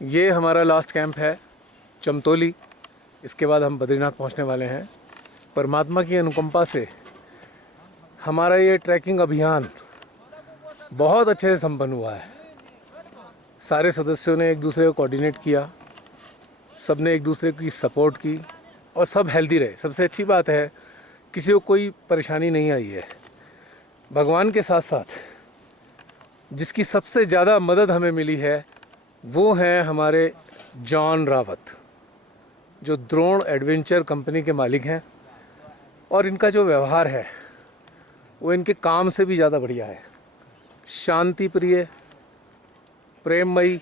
ये हमारा last camp है चमतौली। इसके बाद हम बद्रीनाथ पहुंचने वाले हैं। परमात्मा की अनुकंपा से हमारा ये ट्रैकिंग अभियान बहुत अच्छे से संपन्न हुआ है। सारे सदस्यों ने एक दूसरे को कोऑर्डिनेट किया, सब ने एक दूसरे की सपोर्ट की और सब हेल्दी रहे। सबसे अच्छी बात है, किसी को कोई परेशानी नहीं आई है। भगवान के साथ साथ जिसकी सबसे ज़्यादा मदद हमें मिली है वो हैं हमारे जॉन रावत, जो द्रोण एडवेंचर कंपनी के मालिक हैं। और इनका जो व्यवहार है वो इनके काम से भी ज़्यादा बढ़िया है। शांति प्रिय, प्रेममयी,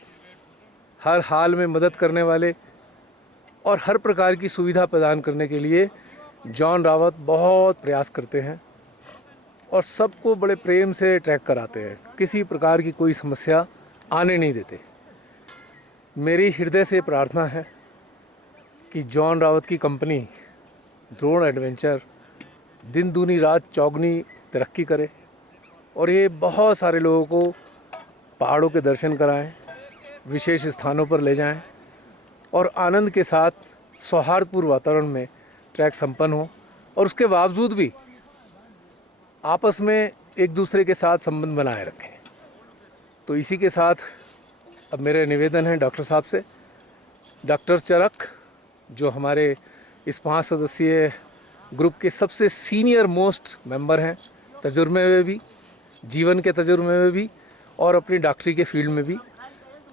हर हाल में मदद करने वाले और हर प्रकार की सुविधा प्रदान करने के लिए जॉन रावत बहुत प्रयास करते हैं और सबको बड़े प्रेम से ट्रैक कराते हैं। किसी प्रकार की कोई समस्या आने नहीं देते। मेरी हृदय से प्रार्थना है कि जॉन रावत की कंपनी द्रोण एडवेंचर दिन दूनी रात चौगनी तरक्की करे और ये बहुत सारे लोगों को पहाड़ों के दर्शन कराएं, विशेष स्थानों पर ले जाएं और आनंद के साथ सौहार्दपूर्ण वातावरण में ट्रैक संपन्न हो और उसके बावजूद भी आपस में एक दूसरे के साथ संबंध बनाए रखें। तो इसी के साथ अब मेरे निवेदन है डॉक्टर साहब से। डॉक्टर चरक, जो हमारे इस 5 सदस्यीय ग्रुप के सबसे सीनियर मोस्ट मेंबर हैं, तजुर्बे में भी, जीवन के तजुर्बे में भी और अपनी डॉक्टरी के फील्ड में भी।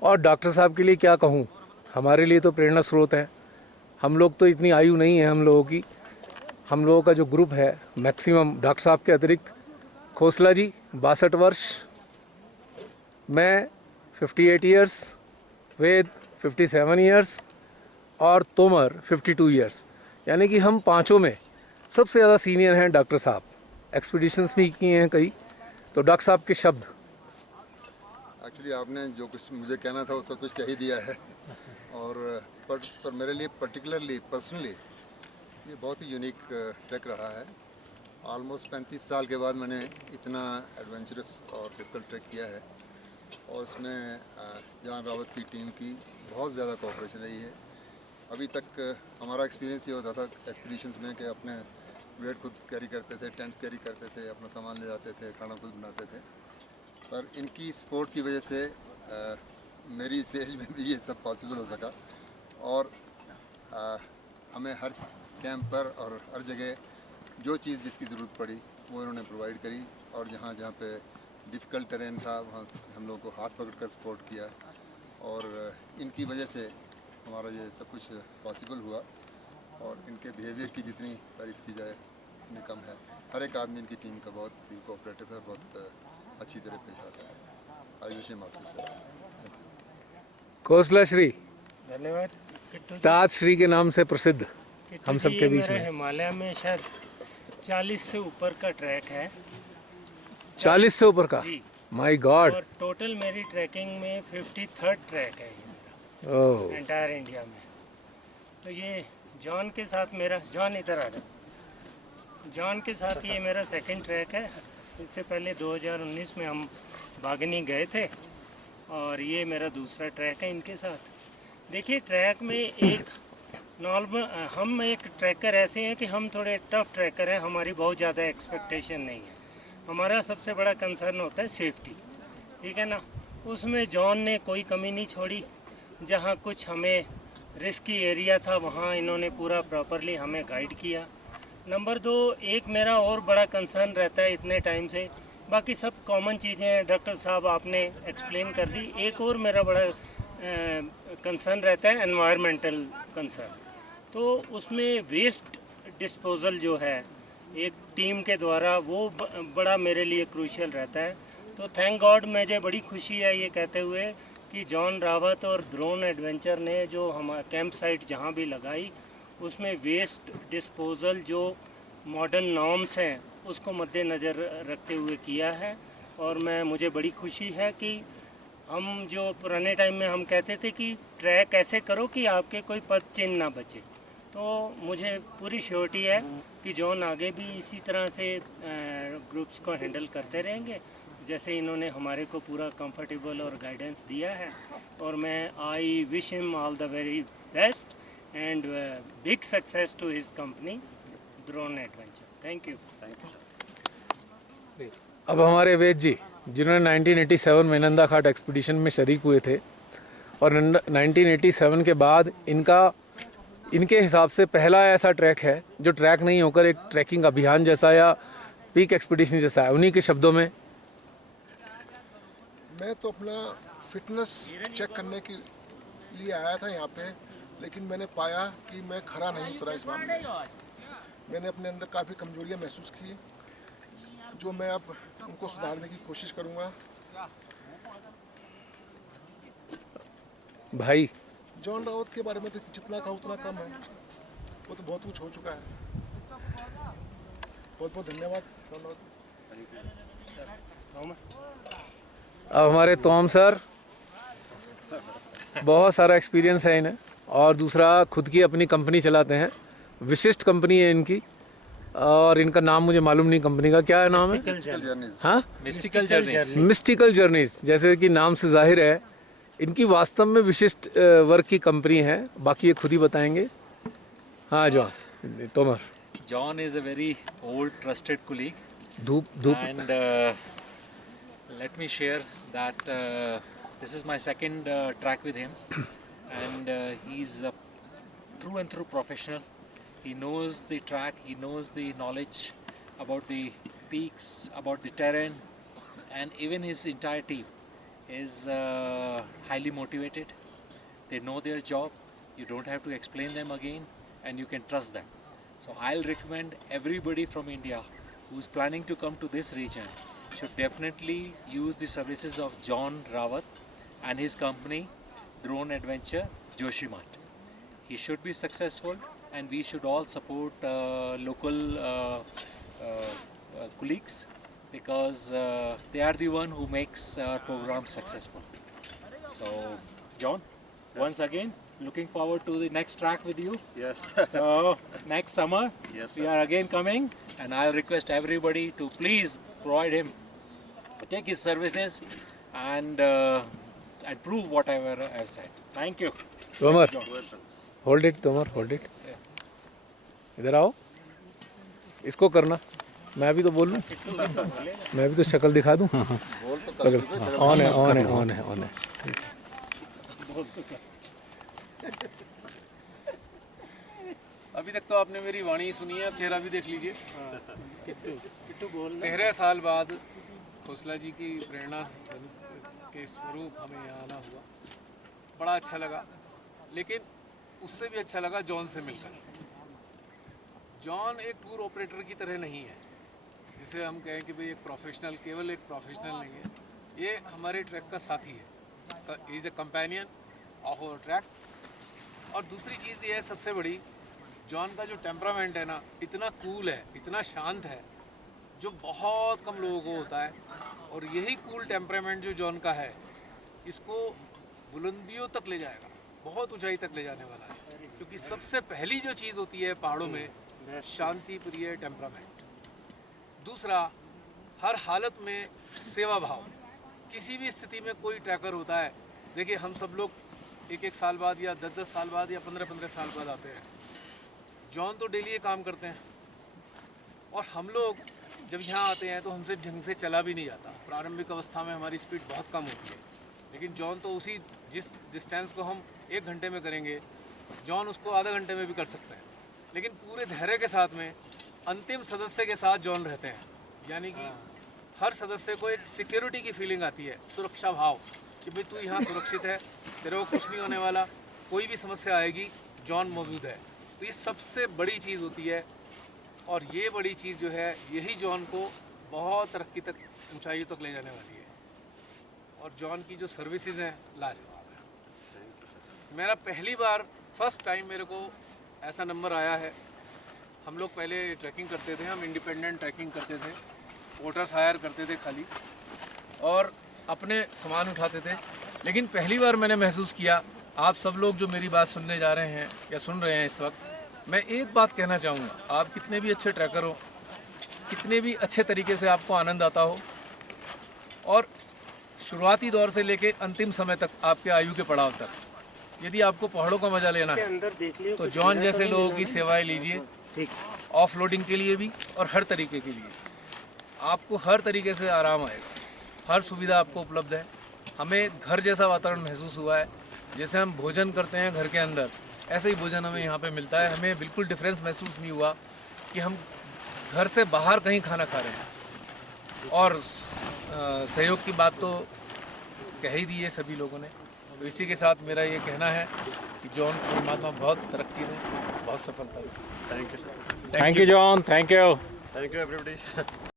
और डॉक्टर साहब के लिए क्या कहूँ, हमारे लिए तो प्रेरणा स्रोत है। हम लोग तो इतनी आयु नहीं है हम लोगों की। हम लोगों का जो ग्रुप है मैक्सिमम, डॉक्टर साहब के अतिरिक्त खोसला जी 62 वर्ष, मैं 58 ईयर्स, वेद 57 ईयर्स और तोमर 52 ईयर्स, यानी कि हम पांचों में सबसे ज़्यादा सीनियर हैं डॉक्टर साहब। एक्सपीडिशंस भी किए हैं कई। तो डॉक्टर साहब के शब्द। एक्चुअली आपने जो कुछ मुझे कहना था वो सब कुछ कह ही दिया है। और पर मेरे लिए पर्टिकुलरली पर्सनली ये बहुत ही यूनिक ट्रैक रहा है। ऑलमोस्ट 35 साल के बाद मैंने इतना एडवेंचरस और डिफिकल्ट ट्रैक किया है और उसमें जॉन रावत की टीम की बहुत ज़्यादा कोऑपरेशन रही है। अभी तक हमारा एक्सपीरियंस ये होता था एक्सपीडिशंस में कि अपने वेट खुद कैरी करते थे, टेंट्स कैरी करते थे, अपना सामान ले जाते थे, खाना खुद बनाते थे। पर इनकी सपोर्ट की वजह से मेरी इस एज में भी ये सब पॉसिबल हो सका और हमें हर कैंप पर और हर जगह जो चीज़ जिसकी ज़रूरत पड़ी वो इन्होंने प्रोवाइड करी। और जहाँ जहाँ पे डिफ़िकल्ट टेरेन था वहाँ हम लोगों को हाथ पकड़ कर सपोर्ट किया और इनकी वजह से हमारा ये सब कुछ पॉसिबल हुआ। और इनके बिहेवियर की जितनी तारीफ़ की जाए इतनी कम है। हर एक आदमी इनकी टीम का बहुत ही कोऑपरेटिव है, बहुत अच्छी तरह पेश आता है। आई wish him all success. Khosla Shri धन्यवाद। ताज श्री के नाम से प्रसिद्ध हम सब के बीच में। हिमालय में शायद 40 से ऊपर का ट्रैक है। 40 से ऊपर का? जी। My god. और टोटल मेरी ट्रैकिंग में 53rd ट्रैक है ये ओह, एंटायर इंडिया में। तो ये जॉन के साथ मेरा, जॉन इधर आ जाओ, जॉन के साथ ये मेरा सेकंड ट्रैक है। इससे पहले 2019 में हम बागनी गए थे और ये मेरा दूसरा ट्रैक है इनके साथ। देखिए, ट्रैक में एक नॉर्मल, हम एक ट्रैकर ऐसे हैं कि हम थोड़े टफ ट्रैकर हैं। हमारी बहुत ज़्यादा एक्सपेक्टेशन नहीं है। हमारा सबसे बड़ा कंसर्न होता है सेफ्टी, ठीक है ना। उसमें जॉन ने कोई कमी नहीं छोड़ी। जहाँ कुछ हमें रिस्की एरिया था वहाँ इन्होंने पूरा प्रॉपरली हमें गाइड किया। नंबर 2, एक मेरा और बड़ा कंसर्न रहता है इतने टाइम से, बाकी सब कॉमन चीज़ें हैं, डॉक्टर साहब आपने एक्सप्लेन कर दी। एक और मेरा बड़ा कंसर्न रहता है एनवायरमेंटल कंसर्न। तो उसमें वेस्ट डिस्पोजल जो है एक टीम के द्वारा, वो बड़ा मेरे लिए क्रूशियल रहता है। तो थैंक गॉड, मुझे बड़ी खुशी है ये कहते हुए कि जॉन रावत और द्रोण एडवेंचर ने जो हमारा कैंप साइट जहाँ भी लगाई उसमें वेस्ट डिस्पोजल जो मॉडर्न नॉर्म्स हैं उसको मद्देनज़र रखते हुए किया है। और मुझे बड़ी खुशी है कि हम जो पुराने टाइम में हम कहते थे कि ट्रैक ऐसे करो कि आपके कोई पद चिन्ह ना बचे, तो मुझे पूरी श्योरिटी है कि जॉन आगे भी इसी तरह से ग्रुप्स को हैंडल करते रहेंगे। जैसे इन्होंने हमारे को पूरा कंफर्टेबल और गाइडेंस दिया है, और मैं I wish him all the very best and big success to his company drone adventure. Thank you. अब हमारे वेद जी, जिन्होंने 1987 में नंदा घाट एक्सपीडिशन में शरीक हुए थे, और 1987 के बाद इनके हिसाब से पहला ऐसा ट्रैक है जो ट्रैक नहीं होकर एक ट्रैकिंग अभियान जैसा या पीक एक्सपीडिशन जैसा है। उन्हीं के शब्दों में, मैं तो अपना फिटनेस चेक करने के लिए आया था यहाँ पे, लेकिन मैंने पाया कि मैं खरा नहीं उतरा इस मामले में। मैंने अपने अंदर काफ़ी कमजोरियाँ महसूस की, जो मैं अब उनको सुधारने की कोशिश करूँगा। भाई जॉन रावत के बारे में तो जितना कहा उतना कम है, वो तो बहुत कुछ हो चुका है। बहुत बहुत धन्यवाद जॉन रावत। अब हमारे तोम सर, बहुत सारा एक्सपीरियंस है इन्हें, और दूसरा खुद की अपनी कंपनी चलाते हैं। विशिष्ट कंपनी है इनकी, और इनका नाम मुझे मालूम नहीं कंपनी का क्या नाम है। हाँ, मिस्टिकल जर्नीज। मिस्टिकल जर्नीज, जैसे कि नाम से जाहिर है इनकी वास्तव में विशिष्ट वर्क की कंपनी है। बाकी ये खुद ही बताएंगे। हाँ John, Tomar. John is a very old trusted colleague, धूप and let me share that this is my second track with him, and he's a through and through professional. He knows the track, he knows the knowledge about the peaks, about the terrain, and even his entire team is highly motivated. They know their job. You don't have to explain them again, and you can trust them. So I'll recommend everybody from India who's planning to come to this region should definitely use the services of John Rawat and his company Drone Adventure Joshimat. He should be successful, and we should all support local colleagues, because they are the one who makes our program successful. So John, once again, looking forward to the next track with you. Yes. So next summer, Yes, we sir. are again coming, and I'll request everybody to please provide him, take his services, and prove whatever I've said. Thank you. Tomar, John. Hold it. Tomar, hold it. इधर आओ, इसको करना। मैं भी तो बोल लूँ, मैं भी तो शक्ल दिखा दूँ। ऑन है, ऑन है, ऑन है, ऑन है। अभी तक तो आपने मेरी वाणी सुनी है, अब चेहरा भी देख लीजिए। किट्टू बोल 13 साल बाद खोसला जी की प्रेरणा के स्वरूप हमें यहाँ आना हुआ। बड़ा अच्छा लगा, लेकिन उससे भी अच्छा लगा जॉन से मिलकर। जॉन एक टूर ऑपरेटर की तरह नहीं है, जिसे हम कहें कि भाई एक प्रोफेशनल, केवल एक प्रोफेशनल नहीं है। ये हमारे ट्रैक का साथी है, is a companion of our track. और दूसरी चीज़ ये है सबसे बड़ी, जॉन का जो टेम्परामेंट है ना, इतना कूल है, इतना शांत है, जो बहुत कम लोगों को होता है। और यही कूल टेम्परामेंट जो जॉन का है, इसको बुलंदियों तक ले जाएगा, बहुत ऊंचाई तक ले जाने वाला है। क्योंकि सबसे पहली जो चीज़ होती है पहाड़ों में, शांति प्रिय टेम्परामेंट। दूसरा, हर हालत में सेवा भाव। किसी भी स्थिति में कोई ट्रैकर होता है, देखिए हम सब लोग एक साल बाद या 10 साल बाद या 15 साल बाद आते हैं। जॉन तो डेली ये काम करते हैं, और हम लोग जब यहाँ आते हैं तो हमसे ढंग से चला भी नहीं जाता। प्रारंभिक अवस्था में हमारी स्पीड बहुत कम होती है, लेकिन जॉन तो उसी जिस डिस्टेंस को हम 1 घंटे में करेंगे, जॉन उसको आधा घंटे में भी कर सकते हैं। लेकिन पूरे धैर्य के साथ में अंतिम सदस्य के साथ जॉन रहते हैं, यानी कि हर सदस्य को एक सिक्योरिटी की फीलिंग आती है, सुरक्षा भाव, कि भाई तू यहाँ सुरक्षित है, तेरे को कुछ नहीं होने वाला, कोई भी समस्या आएगी जॉन मौजूद है। तो ये सबसे बड़ी चीज़ होती है, और ये बड़ी चीज़ जो है, यही जॉन को बहुत तरक्की तक, ऊंचाई तक ले जाने वाली है। और जॉन की जो सर्विसेज हैं, लाजवाब है। मेरा पहली बार, फर्स्ट टाइम मेरे को ऐसा नंबर आया है। हम लोग पहले ट्रैकिंग करते थे, हम इंडिपेंडेंट ट्रैकिंग करते थे, पोर्टर्स हायर करते थे खाली, और अपने सामान उठाते थे। लेकिन पहली बार मैंने महसूस किया, आप सब लोग जो मेरी बात सुनने जा रहे हैं या सुन रहे हैं इस वक्त, मैं एक बात कहना चाहूँगा, आप कितने भी अच्छे ट्रैकर हो, कितने भी अच्छे तरीके से आपको आनंद आता हो, और शुरुआती दौर से लेके अंतिम समय तक आपके आयु के पड़ाव तक यदि आपको पहाड़ों का मजा लेना है अंदर देख लियो तो जॉन जैसे लोगों की सेवाएं लीजिए, ठीक। ऑफ लोडिंग के लिए भी और हर तरीके के लिए। आपको हर तरीके से आराम आएगा, हर सुविधा आपको उपलब्ध है। हमें घर जैसा वातावरण महसूस हुआ है, जैसे हम भोजन करते हैं घर के अंदर, ऐसे ही भोजन हमें यहाँ पे मिलता है। हमें बिल्कुल डिफरेंस महसूस नहीं हुआ कि हम घर से बाहर कहीं खाना खा रहे हैं। और सहयोग की बात तो कह ही दी है सभी लोगों ने। तो इसी के साथ मेरा ये कहना है कि जॉन परमात्मा बहुत तरक्की दें, बहुत सफलता दें। Thank you Thank you, John. Thank you. Thank you everybody.